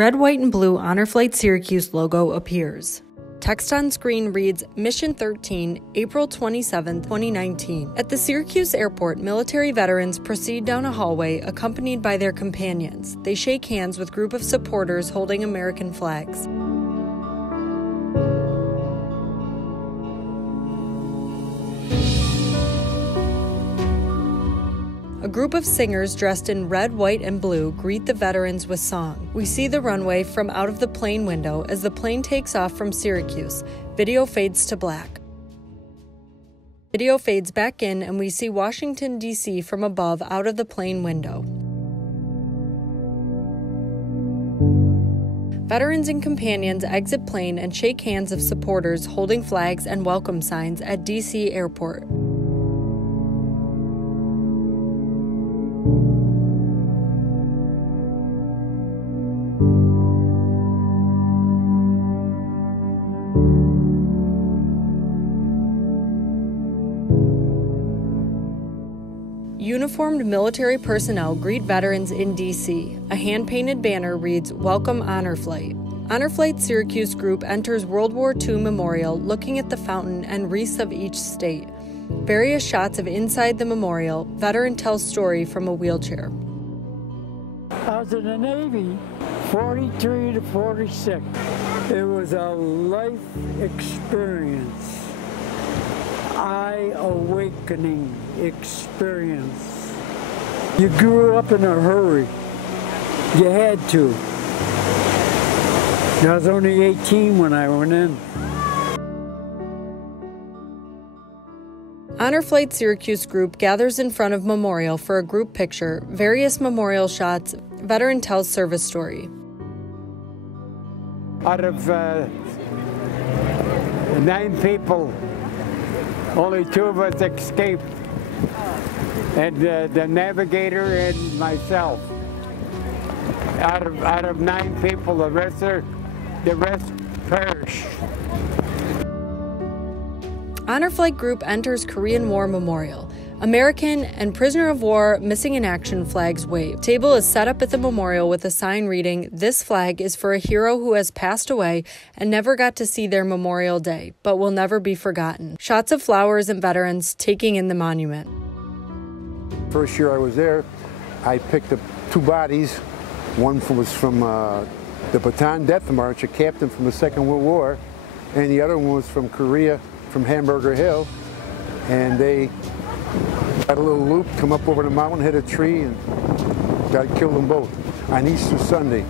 Red, white, and blue Honor Flight Syracuse logo appears. Text on screen reads, Mission 13, April 27, 2019. At the Syracuse airport, military veterans proceed down a hallway accompanied by their companions. They shake hands with a group of supporters holding American flags. A group of singers dressed in red, white, and blue greet the veterans with song. We see the runway from out of the plane window as the plane takes off from Syracuse. Video fades to black. Video fades back in and we see Washington, D.C. from above out of the plane window. Veterans and companions exit plane and shake hands of supporters holding flags and welcome signs at D.C. airport. Uniformed military personnel greet veterans in D.C. A hand-painted banner reads, Welcome Honor Flight. Honor Flight Syracuse group enters World War II memorial looking at the fountain and wreaths of each state. Various shots of inside the memorial, veteran tells story from a wheelchair. I was in the Navy, 43 to 46. It was a life experience. Eye-awakening experience. You grew up in a hurry. You had to. I was only 18 when I went in. Honor Flight Syracuse group gathers in front of memorial for a group picture, various memorial shots, veteran tells service story. Out of 9 people, only 2 of us escaped, and the navigator and myself. Out of 9 people, the rest perished. Honor Flight Group enters Korean War Memorial. American and prisoner of war missing in action flags wave. Table is set up at the memorial with a sign reading, This flag is for a hero who has passed away and never got to see their Memorial Day, but will never be forgotten. Shots of flowers and veterans taking in the monument. First year I was there, I picked up 2 bodies. One was from the Bataan Death March, a captain from the Second World War, and the other one was from Korea, from Hamburger Hill, and they got a little loop, come up over the mountain, hit a tree, and killed them both on Easter Sunday.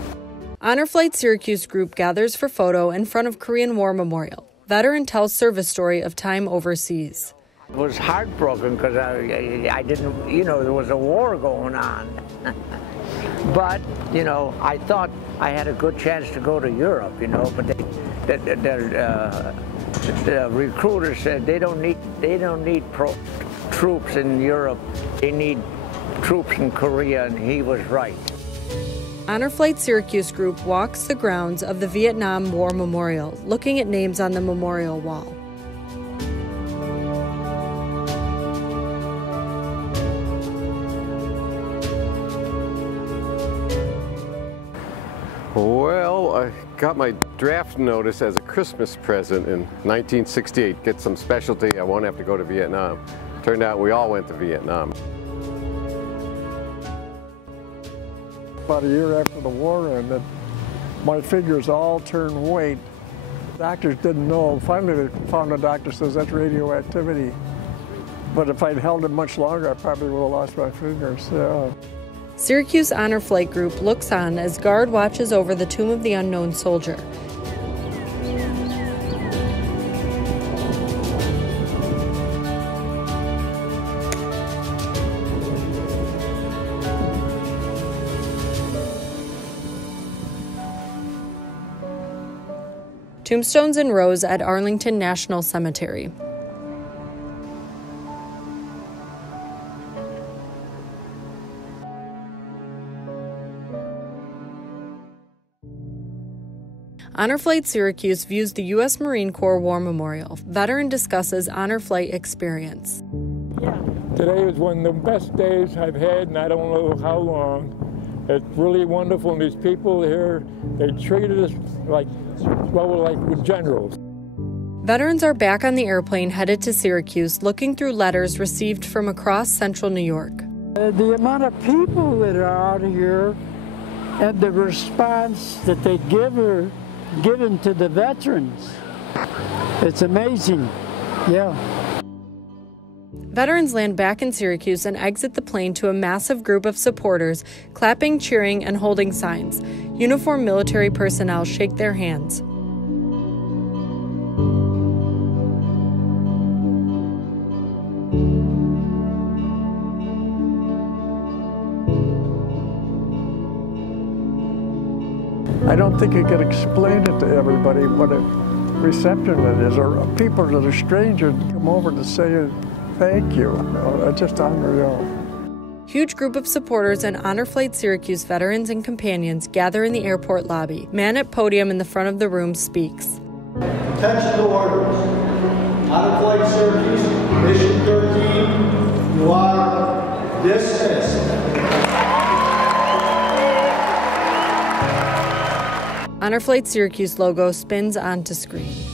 Honor Flight Syracuse group gathers for photo in front of Korean War Memorial. Veteran tells service story of time overseas. I was heartbroken because I didn't, there was a war going on. But, I thought I had a good chance to go to Europe, but the recruiter said they don't need troops in Europe. They need troops in Korea, and he was right. Honor Flight Syracuse group walks the grounds of the Vietnam War Memorial, looking at names on the memorial wall. Well, I got my draft notice as a Christmas present in 1968. Get some specialty, I won't have to go to Vietnam. Turned out we all went to Vietnam. About a year after the war ended, my figures all turned white. Doctors didn't know. Finally, they found a doctor says that's radioactivity. But if I'd held it much longer, I probably would have lost my fingers. Yeah. Syracuse Honor Flight Group looks on as guard watches over the tomb of the unknown soldier. Tombstones in rows at Arlington National Cemetery. Honor Flight Syracuse views the U.S. Marine Corps War Memorial. Veteran discusses Honor Flight experience. Today was one of the best days I've had, and I don't know how long. It's really wonderful, and these people here, they treated us like with generals. Veterans are back on the airplane headed to Syracuse, looking through letters received from across central New York. The amount of people that are out here and the response that they given to the veterans, it's amazing, yeah. Veterans land back in Syracuse and exit the plane to a massive group of supporters, clapping, cheering, and holding signs. Uniformed military personnel shake their hands. I don't think you could explain it to everybody what a reception it is, or people that are strangers come over to say thank you. It's just unreal. Huge group of supporters and Honor Flight Syracuse veterans and companions gather in the airport lobby. Man at podium in the front of the room speaks. Attention to orders. Honor Flight Syracuse, Mission 13, you are dismissed. Honor Flight Syracuse logo spins onto screen.